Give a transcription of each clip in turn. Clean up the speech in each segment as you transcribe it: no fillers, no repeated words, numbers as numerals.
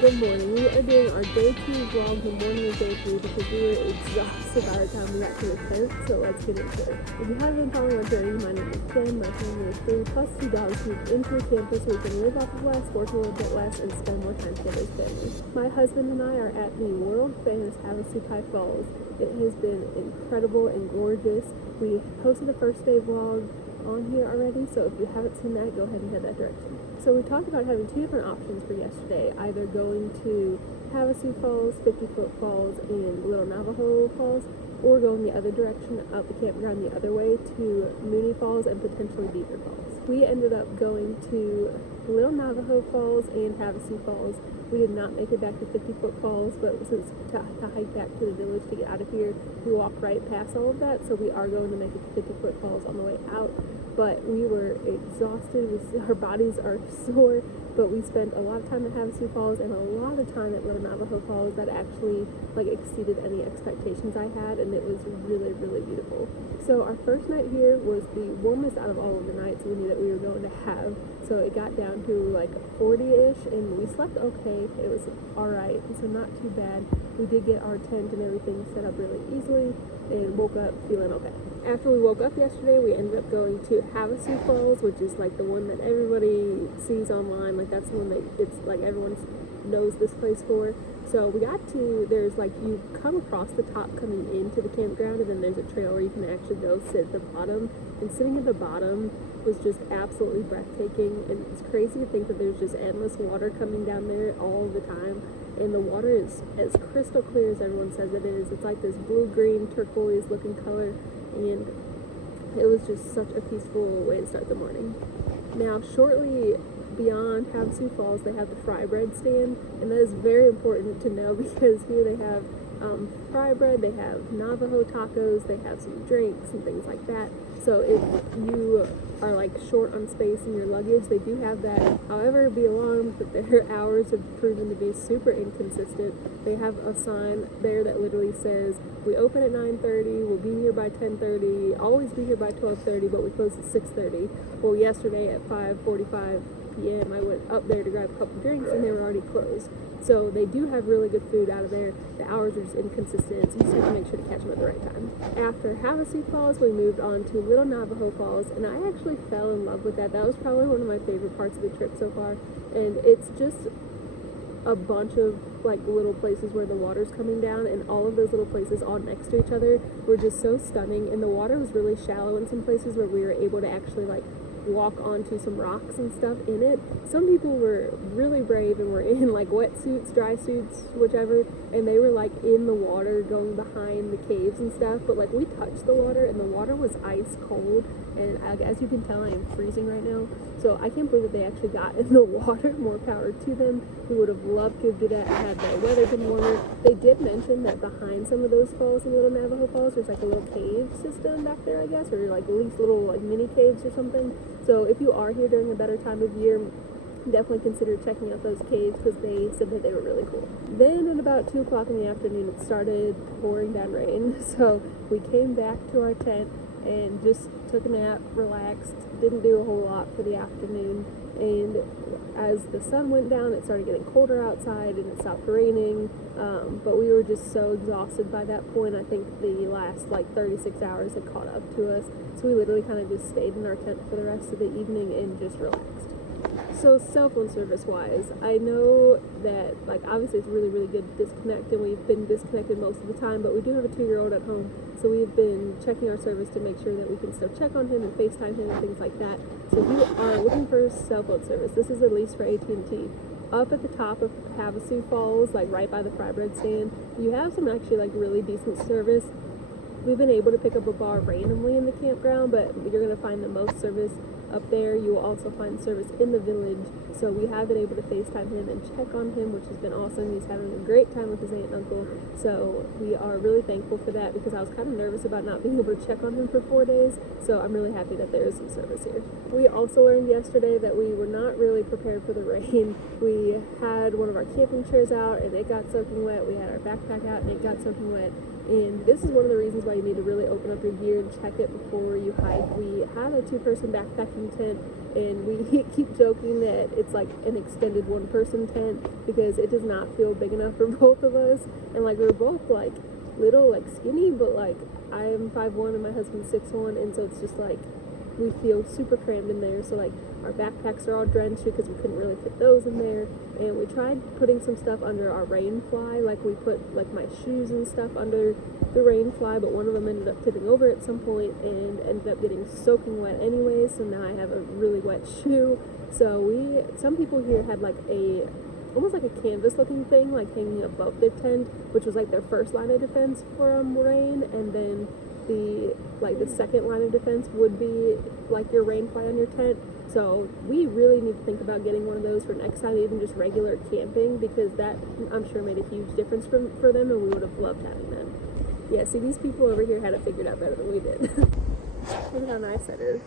Good morning. We are doing our day 2 vlog, the morning of day 3, because we were exhausted by the time we got to the tent, so let's get into it. If you haven't been following our journey, my name is Jen, my family is 3, plus 2 dogs. Moved into a camper so we can live off of less, work a little bit less, and spend more time together as family. My husband and I are at the world famous Havasupai Falls. It has been incredible and gorgeous. We posted the first day vlog on here already, so if you haven't seen that, go ahead and head that direction. So we talked about having 2 different options for yesterday, either going to Havasu Falls, 50-foot falls, and Little Navajo Falls, or going the other direction out the campground the other way to Mooney Falls and potentially Beaver Falls. We ended up going to Little Navajo Falls and Havasu Falls. We did not make it back to 50-foot falls, but since to hike back to the village to get out of here, we walked right past all of that, so we are going to make it to 50-foot falls on the way out. But we were exhausted, our bodies are sore, but we spent a lot of time at Havasu Falls and a lot of time at Little Navajo Falls that actually exceeded any expectations I had, and it was really, really beautiful. So our first night here was the warmest out of all of the nights we knew that we were going to have. So it got down to 40-ish, and we slept okay. It was alright, so not too bad. We did get our tent and everything set up really easily and woke up feeling okay. After we woke up yesterday, we ended up going to Havasu Falls, which is the one that everybody sees online. That's the one that it's everyone knows this place for. So we got to, there's you come across the top coming into the campground, and then there's a trail where you can actually go sit at the bottom. And sitting at the bottom was just absolutely breathtaking, and it's crazy to think that there's just endless water coming down there all the time. And the water is as crystal clear as everyone says it is. It's like this blue-green turquoise looking color, and it was just such a peaceful way to start the morning. Now, shortly beyond Havasu Falls, they have the fry bread stand, and that is very important to know because here they have fry bread, they have Navajo tacos, they have some drinks and things like that. So if you are short on space in your luggage, they do have that. However, be alarmed that their hours have proven to be super inconsistent. They have a sign there that literally says, we open at 9:30, we'll be here by 10:30, always be here by 12:30, but we close at 6:30. Well, yesterday at 5:45 p.m. I went up there to grab a couple drinks and they were already closed. So they do have really good food out of there. The hours are just inconsistent, so you just have to make sure to catch them at the right time. After Havasu Falls, we moved on to Little Navajo Falls, and I actually fell in love with that. That was probably one of my favorite parts of the trip so far, and it's just a bunch of little places where the water's coming down, and all of those little places all next to each other were just so stunning, and the water was really shallow in some places where we were able to actually walk onto some rocks and stuff in it. Some people were really brave and were in wetsuits, dry suits, whichever, and they were in the water going behind the caves and stuff, but we touched the water and the water was ice cold, and as you can tell, I am freezing right now. So I can't believe that they actually got in the water. More power to them. We would have loved to do that had the weather been warmer. They did mention that behind some of those falls in Little Navajo Falls, there's a little cave system back there, I guess, or at least little mini caves or something. So if you are here during a better time of year, definitely consider checking out those caves because they said that they were really cool. Then at about 2 o'clock in the afternoon, it started pouring down rain. So we came back to our tent and just took a nap, relaxed, didn't do a whole lot for the afternoon. And as the sun went down, it started getting colder outside and it stopped raining. But we were just so exhausted by that point. I think the last 36 hours had caught up to us. So we literally kind of just stayed in our tent for the rest of the evening and just relaxed. So cell phone service wise, I know that obviously it's really, really good to disconnect, and we've been disconnected most of the time, but we do have a 2-year-old at home, so we've been checking our service to make sure that we can still check on him and FaceTime him and things like that. So if you are looking for cell phone service, this is at least for AT&T. Up at the top of Havasu Falls, right by the fry bread stand, you have some actually really decent service. We've been able to pick up a bar randomly in the campground, but you're going to find the most service up there. You will also find service in the village, so we have been able to FaceTime him and check on him, which has been awesome. He's having a great time with his aunt and uncle, so we are really thankful for that because I was kind of nervous about not being able to check on him for 4 days, so I'm really happy that there is some service here. We also learned yesterday that we were not really prepared for the rain. We had one of our camping chairs out and it got soaking wet. We had our backpack out and it got soaking wet. And this is one of the reasons why you need to really open up your gear and check it before you hike. We had a 2-person backpack camping tent, and we keep joking that it's like an extended one-person tent because it does not feel big enough for both of us. And like we're both like little, like skinny, but like I am 5'1" and my husband's 6'1", and so it's just like we feel super crammed in there. So like our backpacks are all drenched because we couldn't really fit those in there, and we tried putting some stuff under our rain fly, like we put like my shoes and stuff under the rain fly, but one of them ended up tipping over at some point and ended up getting soaking wet anyway, so now I have a really wet shoe. So some people here had like almost like a canvas looking thing like hanging above their tent, which was like their first line of defense from rain, and then the second line of defense would be like your rain fly on your tent. So we really need to think about getting one of those for next time, even just regular camping, because that I'm sure made a huge difference for them, and we would have loved having them. Yeah, see, these people over here had it figured out better than we did. Look at how nice that is.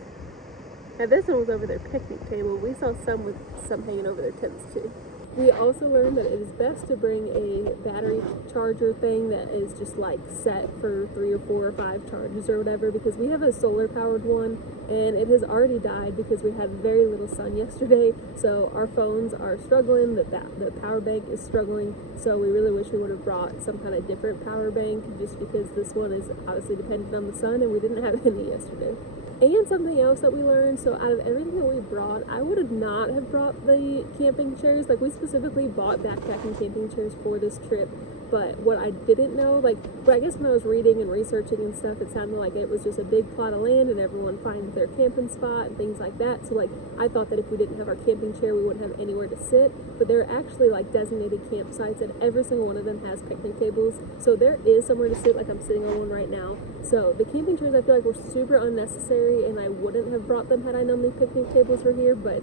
Now this one was over their picnic table. We saw some with some hanging over their tents too. We also learned that it is best to bring a battery charger thing that is just like set for 3 or 4 or 5 charges or whatever, because we have a solar powered one and it has already died because we had very little sun yesterday. So our phones are struggling, the power bank is struggling, so we really wish we would have brought some kind of different power bank, just because this one is obviously dependent on the sun and we didn't have any yesterday. And something else that we learned, so out of everything that we brought, I would not have brought the camping chairs. Like we specifically bought backpacking camping chairs for this trip, but what I didn't know, but I guess when I was reading and researching and stuff, it sounded like it was just a big plot of land and everyone finds their camping spot and things like that. So like I thought that if we didn't have our camping chair, we wouldn't have anywhere to sit, but there are actually like designated campsites and every single one of them has picnic tables. So there is somewhere to sit, like I'm sitting on one right now. So the camping chairs I feel like were super unnecessary, and I wouldn't have brought them had I known these picnic tables were here, but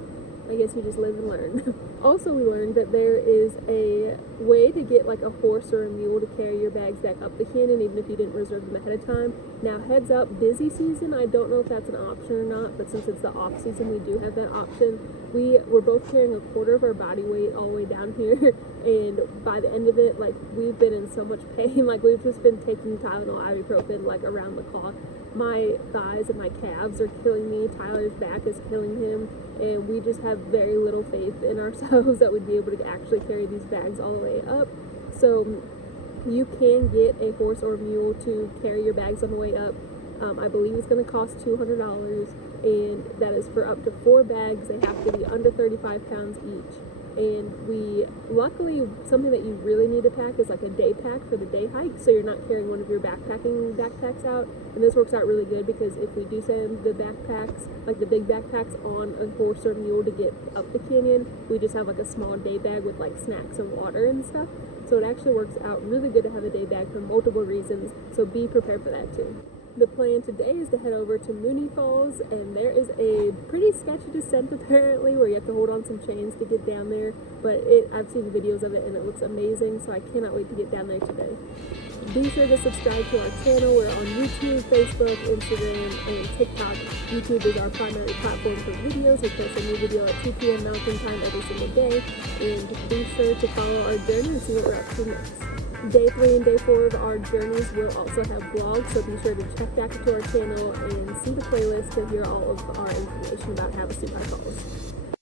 I guess you just live and learn. Also, we learned that there is a way to get like a horse or a mule to carry your bags back up the canyon, even if you didn't reserve them ahead of time. Now, heads up, busy season, I don't know if that's an option or not, but since it's the off season, we do have that option. We were both carrying a quarter of our body weight all the way down here, and by the end of it, like, we've been in so much pain. Like, we've just been taking Tylenol, ibuprofen, like, around the clock. My thighs and my calves are killing me. Tyler's back is killing him, and we just have very little faith in ourselves that we'd be able to actually carry these bags all the way up. So you can get a horse or mule to carry your bags on the way up. I believe it's going to cost $200, and that is for up to 4 bags. They have to be under 35 pounds each. And luckily, something that you really need to pack is like a day pack for the day hike, so you're not carrying one of your backpacks out. And this works out really good because if we do send the backpacks, like the big backpacks, on a horse or mule to get up the canyon, we just have like a small day bag with like snacks and water and stuff. So it actually works out really good to have a day bag for multiple reasons, so be prepared for that too. The plan today is to head over to Mooney Falls, and there is a pretty sketchy descent apparently where you have to hold on some chains to get down there, but I've seen videos of it and it looks amazing, so I cannot wait to get down there today. Be sure to subscribe to our channel. We're on YouTube, Facebook, Instagram, and TikTok. YouTube is our primary platform for videos. We post a new video at 2 p.m. Mountain Time every single day, and be sure to follow our journey and see what we're up to next. Day 3 and Day 4 of our journeys will also have vlogs, so be sure to check back into our channel and see the playlist to hear all of our information about Havasupai Falls.